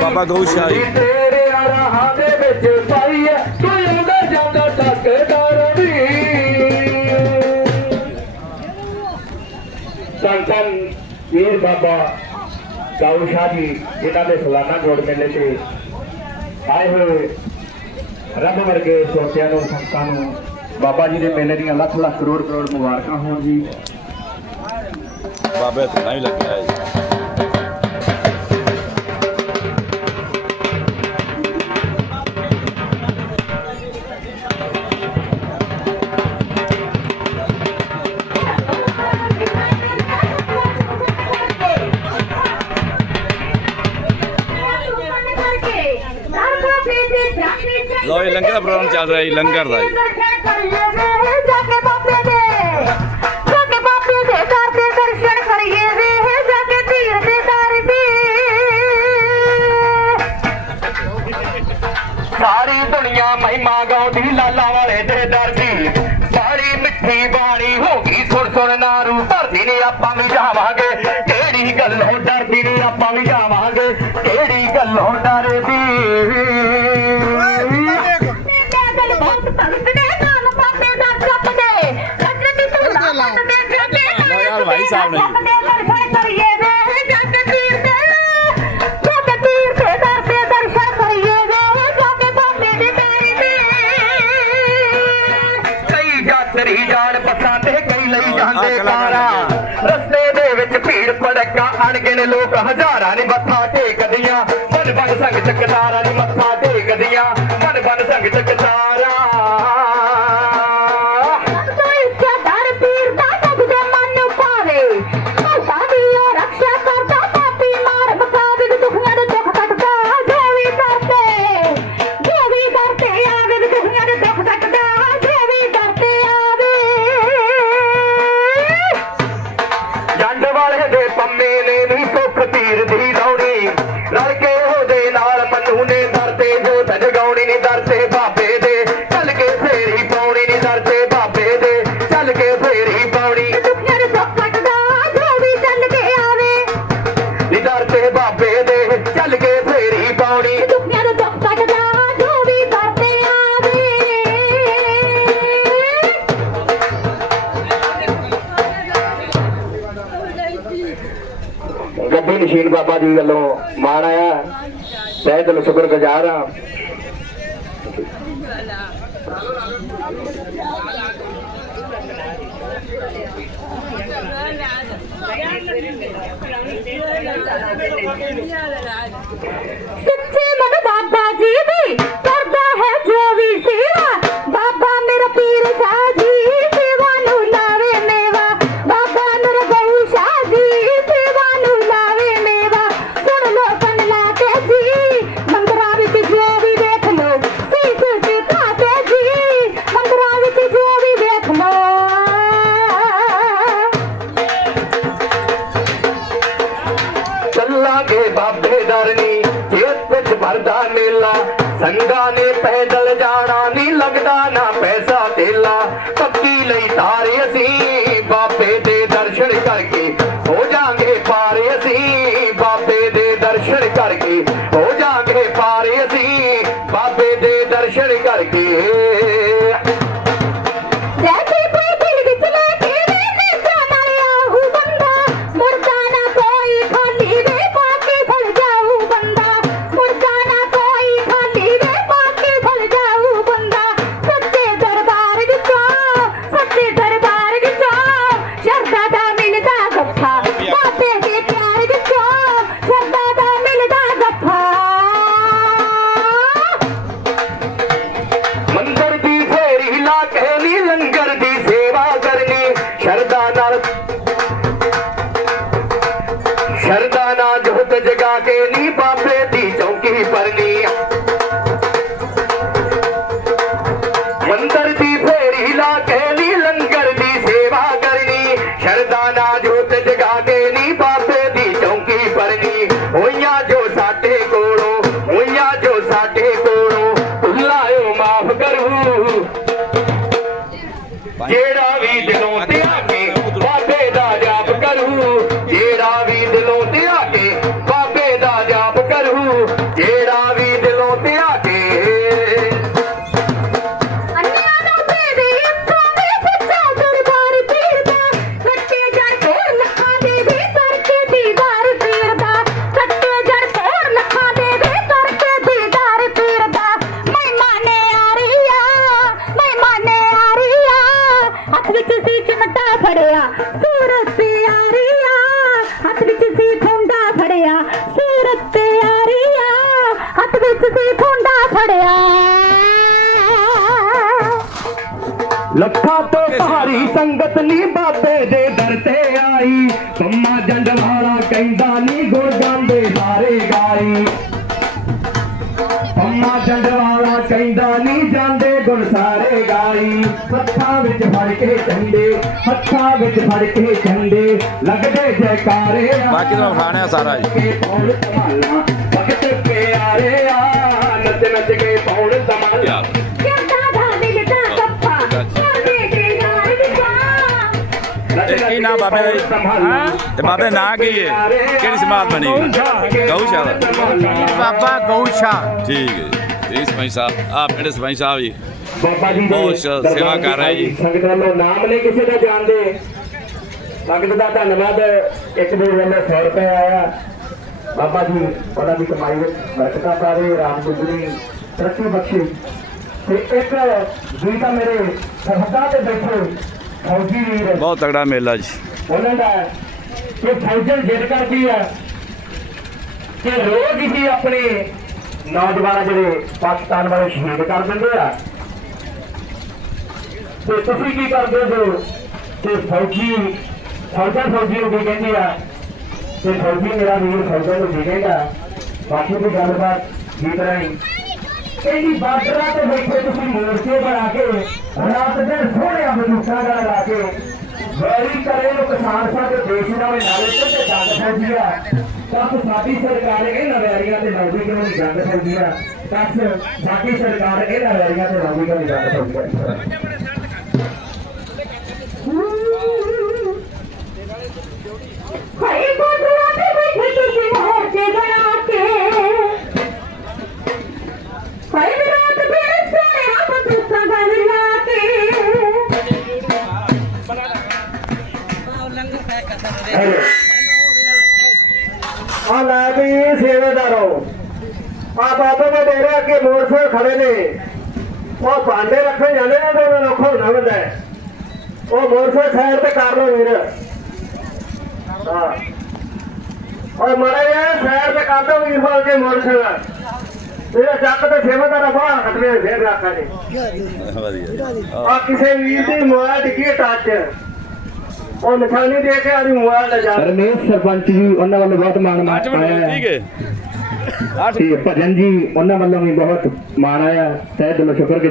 ਬਾਬਾ ਗਊ ਵੀਰ ਬਾਬਾ ਗਊ ਜੀ ਜਿਨ੍ਹਾਂ ਦੇ ਸਲਾਨਾ ਜੋੜ ਮੇਲੇ ਤੇ ਆਏ ਹੋਏ ਰੱਬ ਵਰਗੇ ਸੋਚਿਆਂ ਨੂੰ ਸੰਤਾਂ ਨੂੰ ਬਾਬਾ ਜੀ ਦੇ ਮੇਲੇ ਦੀਆਂ ਲੱਖ ਲੱਖ ਕਰੋੜ ਕਰੋੜ ਮੁਬਾਰਕਾਂ ਹੋਣ ਜੀ। ਬਾਬਾ ਹੱਥਾਂ ਵੀ ਲੱਗਿਆ ਜੀ। ਲੋ ਇਹ ਲੰਗਰ ਦਾ ਪ੍ਰੋਗਰਾਮ ਚੱਲ ਰਿਹਾ ਜੀ, ਲੰਗਰ ਦਾ ਸਾਰੀ ਦੁਨੀਆ ਮਹਿਮਾ ਗਾਉਂਦੀ, ਲਾਲਾ ਵਾਲੇ ਦੇ ਦਰਦੀ ਸਾਰੀ ਮਿੱਠੀ ਬਾਣੀ ਹੋ ਸੁਣ ਸੁਣ ਨਾਰੂ ਧਰਦੀ ਨੇ ਆਪਾਂ ਵੀ ਜਾਵਾਂਗੇ। ਕਿਹੜੀ ਗੱਲੋਂ ਡਰਦੀ ਨੇ ਆਪਾਂ ਵੀ ਜਾਵਾਂਗੇ? ਕਿਹੜੀ ਗੱਲੋਂ ਡਰਦੀ? ਖਾਂਦੇ ਕਾਰਾ। ਰਸਤੇ ਦੇ ਵਿੱਚ ਭੀੜ ਭੜਕਾ ਅਣਗਿਣ ਲੋਕ ਹਜ਼ਾਰਾਂ ਨੇ ਮੱਥਾ ਟੇਕਦੀਆਂ। ਮਨ ਬਨ ਸੰਗ ਚੱਕਦਾਰਾਂ ਨੇ ਮੱਥਾ ਟੇਕਦੀਆਂ। ਮਨ ਬਨ ਸੰਗ ਚੱਕਦਾਰਾਂ ಗಾಬಾದಿಗಳನ್ನು ಮಾಡಾಯ ರೈತರು ಶುಕ್ರ ಗಜಾರ सच्चे मन बाबा जी ਸੰਗਾ ਨੇ ਪੈਦਲ ਜਾਣਾ ਨਹੀਂ ਲੱਗਦਾ ਨਾ ਪੈਸਾ ਤੇਲਾ। ਪੱਕੀ ਲਈ ਤਾਰੇ ਅਸੀਂ ਬਾਪੇ ਦੇ থেকে কাটেনি ਦਿੱਤੇ ਆਰੀਆ ਹੱਥ ਵਿੱਚ ਸੀ ਖੁੰਡਾ ਫੜਿਆ। ਲੱਖਾਂ ਤੋਂ ਭਾਰੀ ਸੰਗਤ ਨੀ ਬਾਬੇ ਦੇ ਦਰ ਤੇ ਆਈ। ਪੰਮਾ ਜੰਡ ਵਾਲਾ ਕਹਿੰਦਾ ਨੀ ਗੁਰ ਗਾਉਂਦੇ ਸਾਰੇ ਗਾਈ। ਪੰਮਾ ਜੰਡ ਵਾਲਾ ਕਹਿੰਦਾ ਨੀ ਜਾਂਦੇ ਗੁਰ ਸਾਰੇ ਗਾਈ। ਹੱਥਾਂ ਵਿੱਚ ਫੜ ਕੇ ਝੰਡੇ ਹੱਥਾਂ ਵਿੱਚ ਫੜ ਕੇ ਝੰਡੇ ਲੱਗਦੇ ਜੈਕਾਰੇ। ਬਾਕੀ ਤਾਂ ਖਾਣਿਆ ਸਾਰਾ ਜੀ। ਪੌਣ ਪਿਆਰੇ ਆ। ਨੱਚ ਨੱਚ ਕੇ ਪੌਣ ਗਾਣ ਕੀ ਨਾਂ ਬਾਬੇ ਦਾ ਤੇ ਬਾਬੇ ਨਾਂ ਕੀ ਹੈ? ਕਿਹੜੀ ਸਮਾਧ ਬਣੀ? ਗਊਸ਼ਾਲਾ। ਬਾਬਾ ਗਊਸ਼ਾ ਠੀਕ ਹੈ ਜੀ ਸਰਪੰਚ ਸਾਹਿਬ ਆ ਪਿੰਡ ਸਰਪੰਚ ਸਾਹਿਬ ਜੀ। ਬਾਬਾ ਜੀ ਦੇ ਬਹੁਤ ਸੇਵਾ ਕਰ ਰਹੇ ਜੀ। ਸੰਗਤ ਵੱਲੋਂ ਨਾਮ ਨਹੀਂ ਕਿਸੇ ਦਾ ਜਾਣਦੇ। ਸੰਗਤ ਦਾ ਧੰਨਵਾਦ। ਇੱਕ ਵੀਰ ਵੱਲੋਂ 100 ਰੁਪਏ ਆਇਆ। ਬਾਬਾ ਜੀ ਉਹਨਾਂ ਦੀ ਕਮਾਈ ਵਿੱਚ ਬਰਕਤਾਂ ਪਾਵੇ ਰਾਮ ਦੁਗਣੀ ਤਰੱਕੀ ਬਖਸ਼ੇ। ਤੇ ਇੱਕ ਜੀ ਤਾਂ ਮੇਰੇ ਸਰਹੱਦਾਂ ਤੇ ਬੈਠੇ ਫੌਜੀ ਵੀਰ। ਬਹੁਤ ਤਗੜਾ ਮੇਲਾ ਜੀ। ਉਹਨਾਂ ਦਾ ਇਹ ਫੌਜਣ ਜਿੱਦ ਕਰਦੀ ਆ ਕਿ ਰੋਜ਼ ਹੀ ਆਪਣੇ ਨੌਜਵਾਨ ਜਿਹੜੇ ਪਾਕਿਸਤਾਨ ਵਾਲੇ ਸ਼ਹੀਦ ਕਰ ਦਿੰਦੇ ਆ। ਤੇ ਤੁਸੀਂ ਕੀ ਕਰਦੇ ਹੋ ਕਿ ਫੌਜੀ ਫੌਜਣ ਫੌਜੀ ਨੂੰ ਵੀ ਕਹਿੰਦੀ ਆ ਤੇ ਫੌਜੀ ਮੇਰਾ ਵੀਰ ਫੌਜਣ ਨੂੰ ਵੀ ਕਹਿੰਦਾ। ਬਾਕੀ ਦੀ ਗੱਲਬਾਤ ਜਿਸ ਤਰ੍ਹਾਂ ਹੀ ਬਾਰਡਰਾਂ ਤੇ ਬੈਠੇ ਤੁਸੀਂ ਮੋਰਚੇ ਬਣਾ ਕੇ, ਰਾਤ ਦਿਨ ਸੋਹਣਿਆ ਬੰਦੂਕਾਂ ਦਾ ਲਾ ਕੇ, ਵੈਰੀ ਕਰੇ ਨੂੰ ਕਿਸਾਨ ਸਾਡੇ ਦੇਸ਼ ਨਾਲ ਨਾਲੇ ਤੇ ਤੇ ਫੌਜੀ ਆ। ਤੱਕ ਸਾਡੀ ਸਰਕਾਰ ਇਹਨਾਂ ਵੈਰੀਆਂ ਤੇ ਨੌਜਵਾਨਾਂ ਦੀ ਜੰਗ ਫੌਜੀ ਆ? ਤੱਕ ਸਾਡੀ ਸਰਕਾਰ ਇਹਨਾਂ ਵੈਰੀਆਂ ਤੇ ਨੌਜਵਾਨਾਂ ਦੀ ਜੰਗ ਫੌਜੀ ਆ? ਹਾਏ ਅੱਗੇ ਮੋਟਰਸਾਈਕਲ ਖੜੇ ਨੇ। ਉਹ ਭਾਂਡੇ ਰੱਖੇ ਜਾਂਦੇ ਨੇ ਤੇ ਉਹਨਾਂ ਨੂੰ ਖੋਣਾ ਹੁੰਦਾ। ਉਹ ਮੋਟਰਸਾਈਕਲ ਸਾਈਡ ਤੇ ਕਰ ਲਓ ਵੀਰ। ਹਾਂ। ਓਏ ਮਾੜਾ ਜਿਹਾ ਸਾਈਡ ਤੇ ਕਰ ਦੋ ਵੀਰ ਫਾਲ ਕੇ ਮੋਟਰਸਾਈਕਲ ਇਹ ਚੱਕ ਤੇ ਸੇਵਾਦਾਰ ਬਾਹਰ ਕੱਢਨੇ ਫੇਰ ਰੱਖਾਂਗੇ ਵਧੀਆ। ਜੀ ਆ ਕਿਸੇ ਵੀਰ ਦੀ ਮੋਬਾਈਲ ਡਿੱਗੀ ਟੱਚ ਉਹ ਨਿਸ਼ਾਨੀ ਦੇ ਕੇ ਆਦੀ ਮੋਬਾਈਲ ਲੈ ਜਾ ਰਮੇਸ਼ ਸਰਪੰਚ ਜੀ ਉਹਨਾਂ ਵੱਲੋਂ ਬਹੁਤ ਮਾਣ ਅੱਠ ਮਿੰਟ ਠੀਕ ਹੈ। ਤੇ ਭਜਨ ਜੀ ਉਹਨਾਂ ਵੱਲੋਂ ਵੀ ਬਹੁਤ ਮਾਣ ਆਇਆ। ਤਹਿ ਦਿਲੋਂ ਸ਼ੁਕਰ